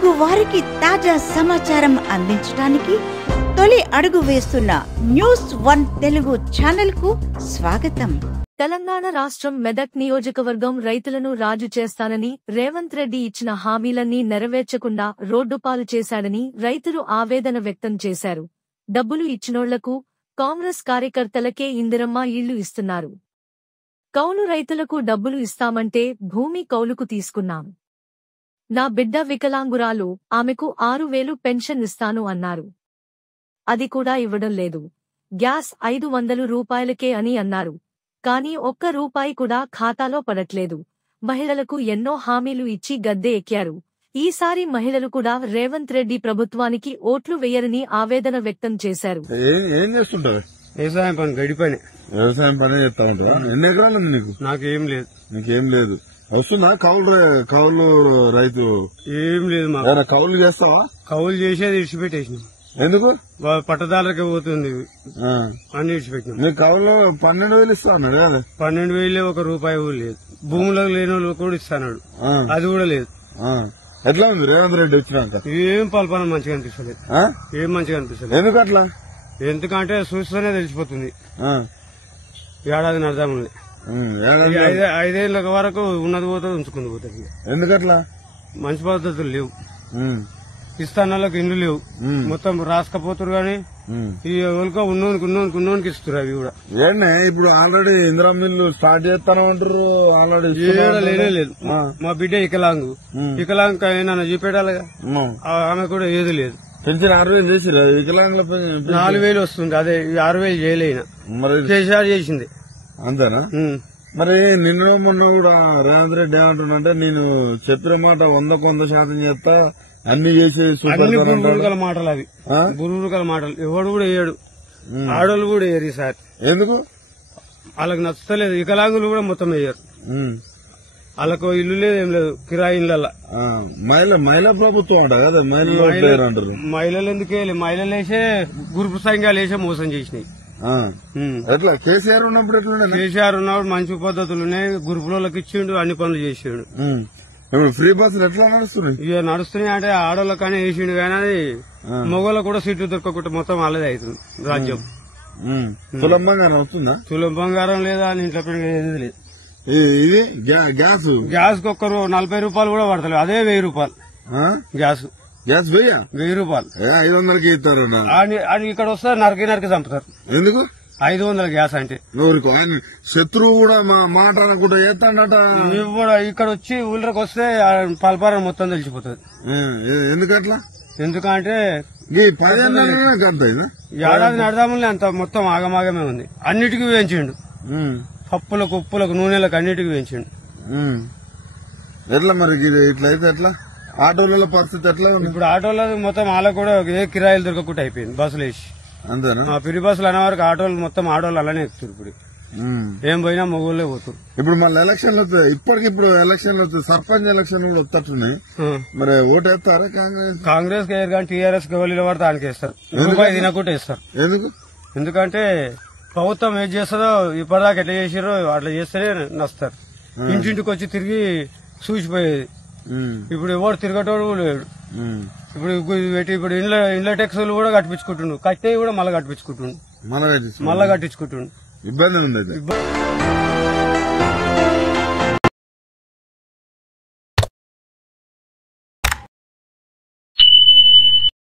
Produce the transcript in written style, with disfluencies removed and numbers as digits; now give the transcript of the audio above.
తెలుగు వారికి తాజా సమాచారం అందించడానికి తొలి అడుగు వేస్తున్న న్యూస్1 తెలుగు ఛానల్ కు స్వాగతం. తెలంగాణ రాష్ట్రం మెదక్ నియోజకవర్గం రైతులను రాజు చేస్తానని రేవంత్ రెడ్డి ఇచ్చిన హామీలన్నీ నెరవేర్చకుండా రోడ్డుపాలు చేశాడని రైతులు ఆవేదన వ్యక్తం చేశారు. డబ్బులు ఇచ్చినోళ్లకు కాంగ్రెస్ కార్యకర్తలకే ఇందిరమ్మ ఇళ్లు ఇస్తున్నారు. కౌలు రైతులకు డబ్బులు ఇస్తామంటే భూమి కౌలుకు తీసుకున్నాం. నా బిడ్డ వికలాంగురాలు, ఆమెకు 6,000 పెన్షన్ ఇస్తాను అన్నారు. అది కూడా ఇవ్వడం లేదు. గ్యాస్ 500 రూపాయలకే అని అన్నారు. కానీ ఒక్క రూపాయి కూడా ఖాతాలో పడట్లేదు. మహిళలకు ఎన్నో హామీలు ఇచ్చి గద్దె ఎక్కారు. ఈసారి మహిళలు కూడా రేవంత్ రెడ్డి ప్రభుత్వానికి ఓట్లు వేయరని ఆవేదన వ్యక్తం చేశారు. ఏం చేస్తుంటారు? వ్యవసాయం పని, గడి పని. వ్యవసాయం పని చేస్తా ఉంటారా? ఎన్ని ఎకరాలు ఉంది నీకు? నాకేం లేదు. నీకేం లేదు. వస్తుందా కౌలు రైతు? ఏం లేదు. మాకు కౌలు చేస్తావా? కౌలు చేసేది ఇడిచిపెట్టేసినాం. ఎందుకు? పట్టదారులకే పోతుంది అని ఇడిచిపెట్టినాం. నీకు కౌలు 12,000 ఇస్తా అన్నాడు కదా? 12,000 ఒక రూపాయి కూడా లేదు. భూములో లేని వాళ్ళు కూడా ఇస్తాడు, అది కూడా లేదు. ఎట్లా ఉంది రేవంత్ రెడ్డి వచ్చినాక? ఏం పల్పన మంచిగా అనిపిస్తలేదు. ఏం మంచిగా అనిపిస్తలేదు. ఎందుకు అట్లా? ఎందుకంటే చూస్తేనే తెలిసిపోతుంది. ఏడాది అర్థం ఉంది. 5 ఏళ్ల వరకు ఉన్నది పోతుంది, ఉంచుకుంది పోతుంది. ఎందుకట్లా? మంచి పద్ధతులు లేవు. ఇస్తానాలకు ఇండ్లు లేవు. మొత్తం రాసుకపోతురు గానీ ఈ ఎవరికో ఉన్నోనికి ఇస్తారు. అవి కూడా ఏంటే ఇప్పుడు ఆల్రెడీ ఇందిరా మిల్లు స్టార్ట్ చేస్తానంటారు. ఆల్రెడీ లేనే లేదు. మా బిడ్డ వికలాంగ్ అయినా చూపెట్టాలిగా. ఆమె కూడా ఏది లేదు. పెన్షన్ 6,000 చేసిరా? వికలాంగుల 4,000 వస్తుంది. అదే 6,000 చేయలేనా? మరి కేసీఆర్ చేసింది అంతేనా? మరి నిన్న మొన్న కూడా రేవంత్ రెడ్డి ఏమంటున్నంటే, నేను చెప్పిన మాట 100% చేస్తా, అన్ని చేసి బురుగుల మాటలు. అవి బురుగుల మాటలు. ఎవడు కూడా వేయడు, ఆడోళ్ళు కూడా వేయరు ఈసారి. ఎందుకు? వాళ్ళకి నచ్చలేదు. వికలాంగులు కూడా మొత్తం వేయరు. వాళ్ళకు ఇల్లు లేదు, ఏం లేదు, కిరాయి ఇళ్ళ. మహిళా ప్రభుత్వం అంట కదా, అంటారు. మహిళలు ఎందుకు వేయలే? మహిళలు వేసే గ్రూప్ సంఘాలు వేసే మోసం చేసినాయి. ఎట్లా? కేసీఆర్ ఉన్నప్పుడు ఎట్లా? కేసీఆర్ ఉన్నప్పుడు మంచి పద్ధతులు ఉన్నాయి. గ్రూపులకి ఇచ్చిండు, అన్ని పనులు చేసిండు. ఇప్పుడు ఫ్రీ బస్సులు ఎట్లా నడుస్తున్నాయి? ఇక నడుస్తున్నాయి అంటే ఆడోళ్ళకనే వేసిండు, కానీ అది మొగోళ్ళకు కూడా సీట్లు దొరకకుండా మొత్తం వాళ్ళదే అవుతుంది రాజ్యం. తులం బంగారం వస్తుందా? తులం బంగారం లేదా అని ఇంట్లో ఏది లేదు. ఇది గ్యాస్ కు 40 రూపాయలు కూడా పడతలేదు. అదే 1,000 రూపాయలు గ్యాస్. 1,000 రూపాయలు 500కి ఇస్తారు. అది ఇక్కడ వస్తే నరికి చంపుతారు. ఎందుకు? 500 గ్యాస్ అంటే శత్రువు కూడా మాట అనుకుంటా చేస్తాడట. ఇక్కడ వచ్చి ఊళ్ళకి వస్తే పల్పారం మొత్తం తెలిసిపోతుంది. ఎందుకట్లా? ఎందుకంటే ఏడాది నడదాములే అంత మొత్తం ఆగమాగమే ఉంది. అన్నిటికీ వేయించిండు. పప్పులకు, ఉప్పులకు, నూనెలకు అన్నిటికీ వేయించిండు. ఎట్లా మరి ఇట్లయితే ఎట్లా? ఆటోల పరిస్థితి ఎట్లా ఉంది? ఇప్పుడు ఆటోలో మొత్తం వాళ్ళకు కూడా ఏ కిరాయిలు దొరకకుండా అయిపోయింది. బస్సులు వేసి అంతేనా? పిరి బస్సులు అనే వరకు ఆటోలు మొత్తం ఆటోలు అలానే ఎక్కుతారు. ఇప్పుడు ఏం పోయినా మొగోళ్ళే పోతారు. ఇప్పుడు మళ్ళీ ఎలక్షన్లు వస్తాయి. ఇప్పటికిప్పుడు ఎలక్షన్లు వస్తాయి. సర్పంచ్ ఎలక్షన్ కూడా వస్తట్టున్నాయి. మరి ఓటు వేస్తారా? కాంగ్రెస్ కి వేయరు, కానీ టీఆర్ఎస్ గోళీల పడితే దానికి వేస్తారు. రూపాయి తినకుండా వేస్తారు. ఎందుకు? ఎందుకంటే ప్రభుత్వం ఏం చేస్తుందో ఇప్పటిదాకా ఎట్లా చేసారో అట్లా చేస్తేనే నస్తారు. ఇంటింటికి వచ్చి తిరిగి చూసిపోయేది. ఇప్పుడు ఎవరు తిరగటోడు లేడు. ఇప్పుడు ఇండ్ల ట్యాక్సులు కూడా కట్టించుకుంటుండు. కట్టే కూడా మళ్ళీ కట్టించుకుంటుండు. మళ్ళా కట్టించుకుంటుండు. ఇబ్బంది ఉంది.